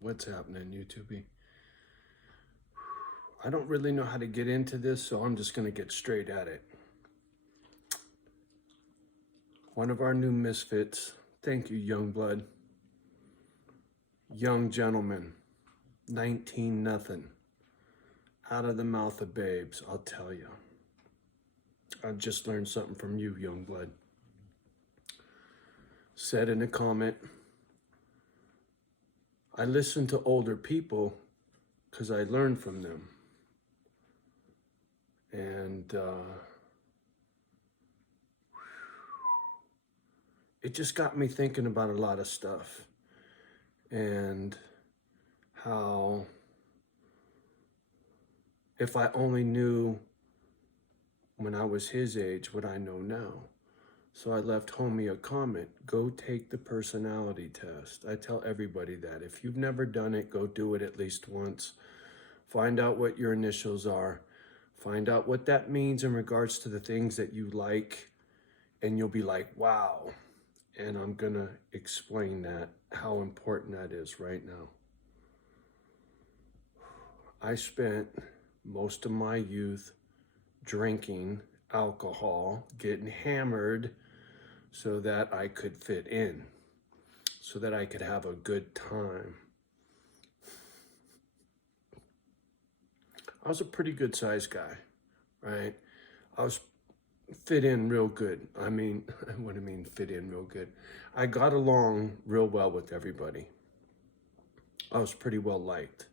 What's happening, YouTube? I don't really know how to get into this, so I'm just going to get straight at it. One of our new misfits, thank you, young blood. Young gentleman, 19 nothing. Out of the mouth of babes, I'll tell you. I just learned something from you, young blood. Said in a comment, I listen to older people because I learn from them. And it just got me thinking about a lot of stuff and how if I only knew when I was his age what I know now. So I left homie a comment, go take the personality test. I tell everybody that. If you've never done it, go do it at least once. Find out what your initials are. Find out what that means in regards to the things that you like. And you'll be like, wow. And I'm gonna explain that, how important that is right now. I spent most of my youth drinking alcohol, getting hammered so that I could fit in, so that I could have a good time. I was a pretty good sized guy, right? I was fit in real good. I mean, what do I mean fit in real good? I got along real well with everybody. I was pretty well liked.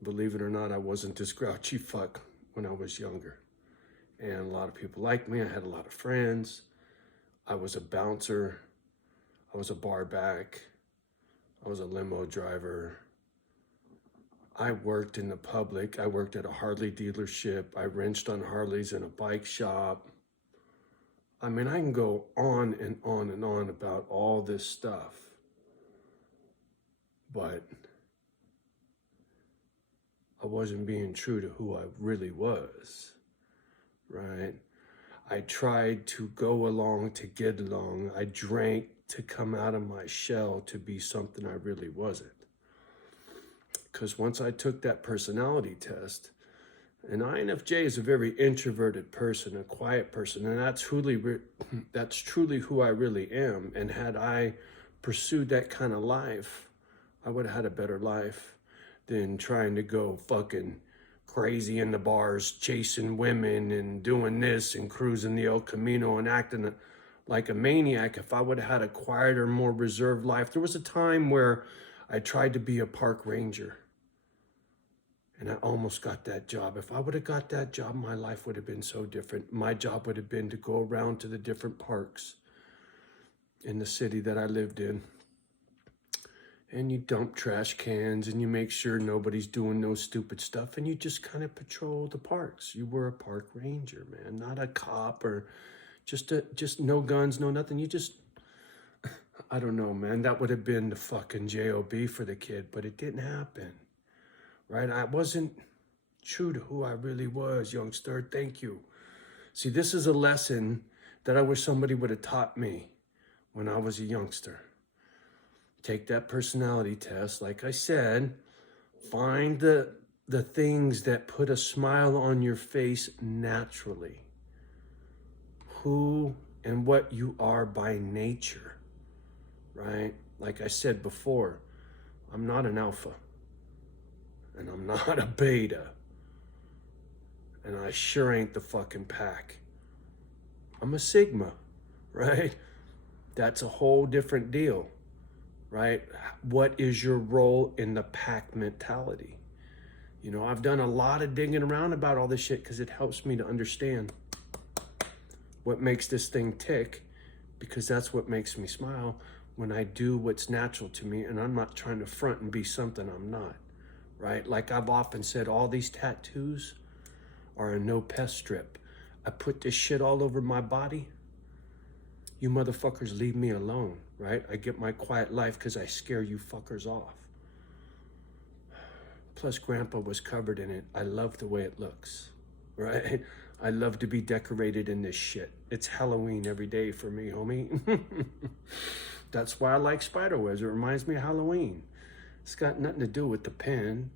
Believe it or not, I wasn't this grouchy fuck when I was younger. And a lot of people liked me. I had a lot of friends. I was a bouncer. I was a bar back. I was a limo driver. I worked in the public. I worked at a Harley dealership. I wrenched on Harleys in a bike shop. I mean, I can go on and on and on about all this stuff. But I wasn't being true to who I really was, right? I tried to go along to get along. I drank to come out of my shell to be something I really wasn't. Because once I took that personality test, and INFJ is a very introverted person, a quiet person, and that's truly who I really am. And had I pursued that kind of life, I would have had a better life than trying to go fucking crazy in the bars, chasing women and doing this and cruising the El Camino and acting like a maniac. If I would have had a quieter, more reserved life. There was a time where I tried to be a park ranger and I almost got that job. If I would have got that job, my life would have been so different. My job would have been to go around to the different parks in the city that I lived in. And you dump trash cans and you make sure nobody's doing no stupid stuff and you just kind of patrol the parks. You were a park ranger, man, not a cop or just no guns, no nothing. You just, I don't know, man, that would have been the fucking JOB for the kid, but it didn't happen, right? I wasn't true to who I really was, youngster. Thank you. See, this is a lesson that I wish somebody would have taught me when I was a youngster. Take that personality test. Like I said, find the things that put a smile on your face naturally. Who and what you are by nature, right? Like I said before, I'm not an alpha and I'm not a beta and I sure ain't the fucking pack. I'm a sigma, right? That's a whole different deal. Right? What is your role in the pack mentality? You know, I've done a lot of digging around about all this shit because it helps me to understand what makes this thing tick, because that's what makes me smile when I do what's natural to me and I'm not trying to front and be something I'm not, right? Like I've often said, all these tattoos are a no pest strip. I put this shit all over my body. You motherfuckers leave me alone, right? I get my quiet life because I scare you fuckers off. Plus, Grandpa was covered in it. I love the way it looks, right? I love to be decorated in this shit. It's Halloween every day for me, homie. That's why I like spiderwebs. It reminds me of Halloween. It's got nothing to do with the pen.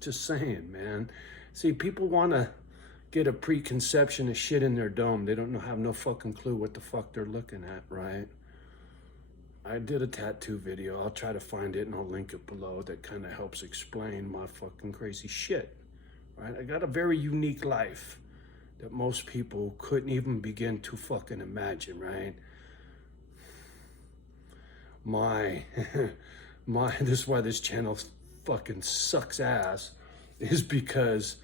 Just saying, man. See, people want to get a preconception of shit in their dome. They don't have no fucking clue what the fuck they're looking at, right? I did a tattoo video. I'll try to find it and I'll link it below that kind of helps explain my fucking crazy shit, right? I got a very unique life that most people couldn't even begin to fucking imagine, right? My, this is why this channel fucking sucks ass, is because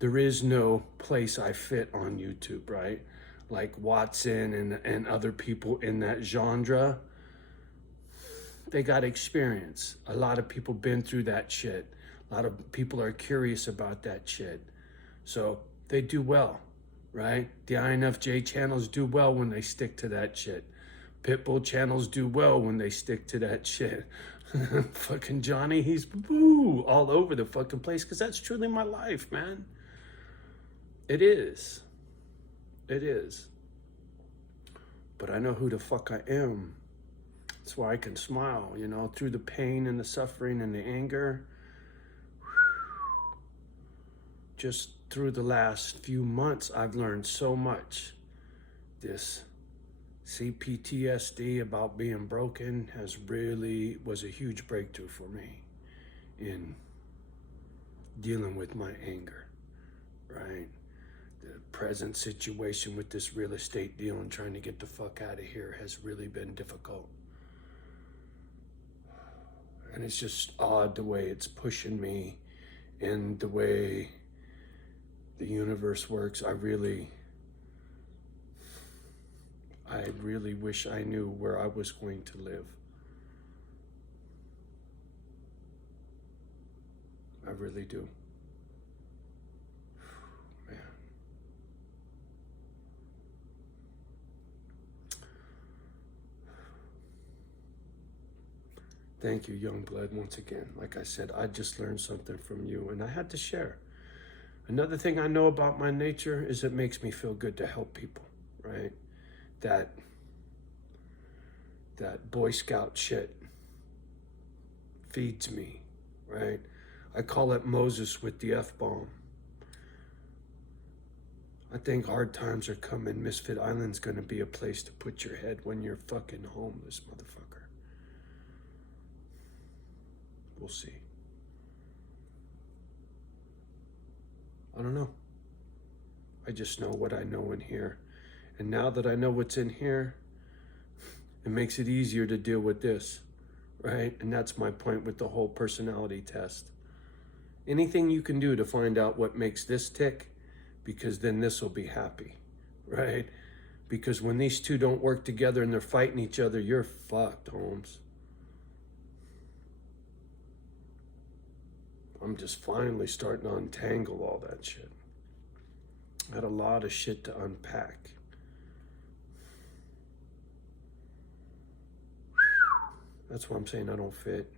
there is no place I fit on YouTube, right? Like Watson and other people in that genre, they got experience. A lot of people been through that shit. A lot of people are curious about that shit. So they do well, right? The INFJ channels do well when they stick to that shit. Pitbull channels do well when they stick to that shit. Fucking Johnny, he's woo all over the fucking place because that's truly my life, man. It is. It is. But I know who the fuck I am. That's why I can smile, you know, through the pain and the suffering and the anger. Just through the last few months, I've learned so much. This CPTSD about being broken was a huge breakthrough for me in dealing with my anger, right? The present situation with this real estate deal and trying to get the fuck out of here has really been difficult. And it's just odd the way it's pushing me and the way the universe works. I really wish I knew where I was going to live. I really do. Man. Thank you, Youngblood, once again. Like I said, I just learned something from you and I had to share. Another thing I know about my nature is it makes me feel good to help people, right? That Boy Scout shit feeds me, right? I call it Moses with the F-bomb. I think hard times are coming. Misfit Island's gonna be a place to put your head when you're fucking homeless, motherfucker. We'll see. I don't know. I just know what I know in here. And now that I know what's in here, it makes it easier to deal with this, right? And that's my point with the whole personality test. Anything you can do to find out what makes this tick, because then this will be happy, right? Because when these two don't work together and they're fighting each other, you're fucked, Holmes. I'm just finally starting to untangle all that shit. I had a lot of shit to unpack. That's why I'm saying I don't fit.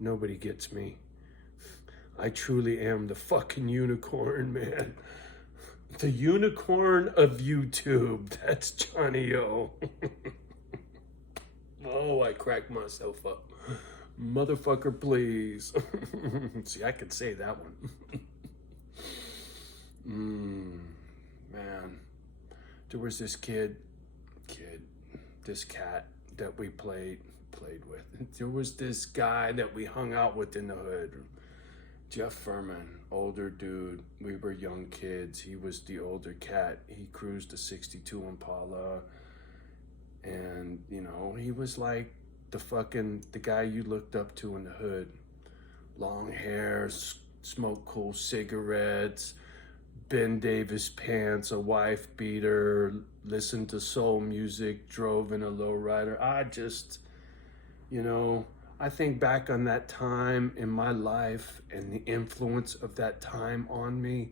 Nobody gets me. I truly am the fucking unicorn, man. The unicorn of YouTube. That's Johnny O. Oh, I cracked myself up. Motherfucker, please. See, I could say that one. Man. There was this this cat that we played with. There was this guy that we hung out with in the hood. Jeff Furman, older dude. We were young kids. He was the older cat. He cruised a 62 Impala. And, you know, he was like the guy you looked up to in the hood. Long hair, smoked cool cigarettes, Ben Davis pants, a wife beater, listened to soul music, drove in a lowrider. You know, I think back on that time in my life and the influence of that time on me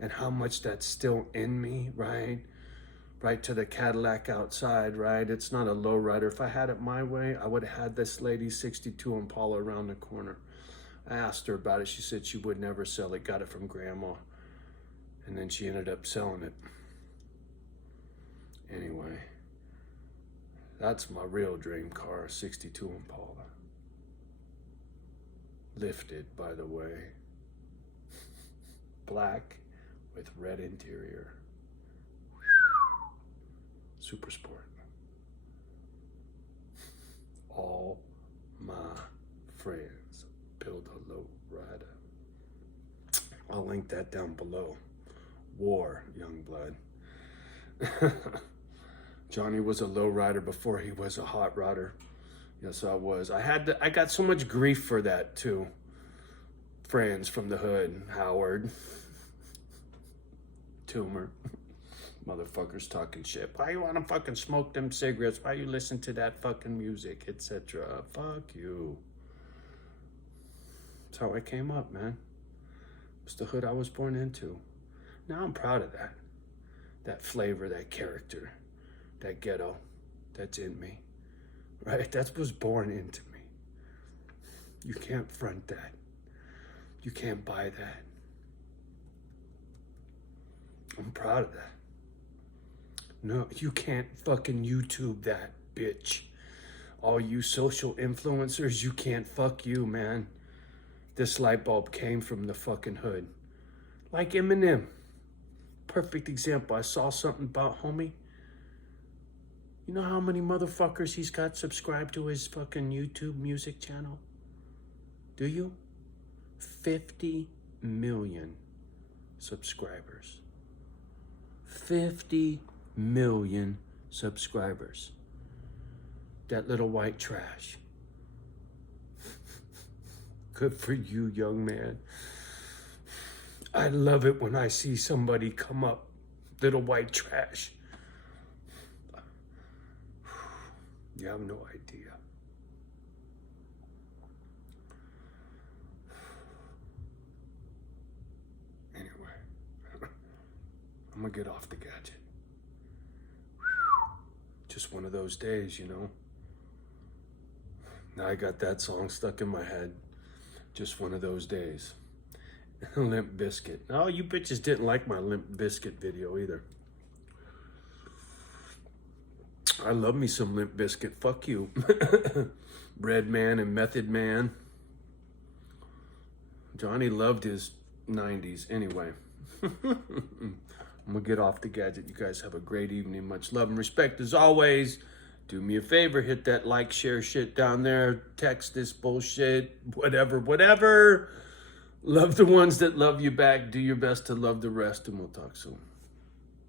and how much that's still in me, right? Right to the Cadillac outside, right? It's not a lowrider. If I had it my way, I would have had this lady's 62 Impala around the corner. I asked her about it. She said she would never sell it, got it from grandma. And then she ended up selling it. Anyway, that's my real dream car, 62 Impala. lifted, by the way. Black with red interior. Super Sport. All my friends build a low rider. I'll link that down below. War, young blood. Johnny was a low rider before he was a hot rider. Yes, I was. I got so much grief for that too. Friends from the hood, Howard, Toomer, motherfuckers talking shit. Why you wanna fucking smoke them cigarettes? Why you listen to that fucking music, etc.? Fuck you. That's how I came up, man. It's the hood I was born into. Now I'm proud of that. That flavor, that character, that ghetto, that's in me. Right? That was born into me. You can't front that. You can't buy that. I'm proud of that. No, you can't fucking YouTube that, bitch. All you social influencers, you can't. Fuck you, man. This light bulb came from the fucking hood. Like Eminem. Perfect example. I saw something about homie. You know how many motherfuckers he's got subscribed to his fucking YouTube music channel? Do you? 50 million subscribers. 50 million subscribers. That little white trash. Good for you, young man. I love it when I see somebody come up, little white trash. You have no idea. Anyway, I'm gonna get off the gadget. Just one of those days, you know. Now I got that song stuck in my head. Just one of those days. Limp Bizkit. Oh, you bitches didn't like my Limp Bizkit video either. I love me some Limp Bizkit. Fuck you. Redman and Method Man. Johnny loved his 90s. Anyway. I'm gonna get off the gadget. You guys have a great evening. Much love and respect as always. Do me a favor, hit that like, share shit down there. Text this bullshit. Whatever. Love the ones that love you back. Do your best to love the rest, and we'll talk soon.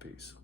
Peace.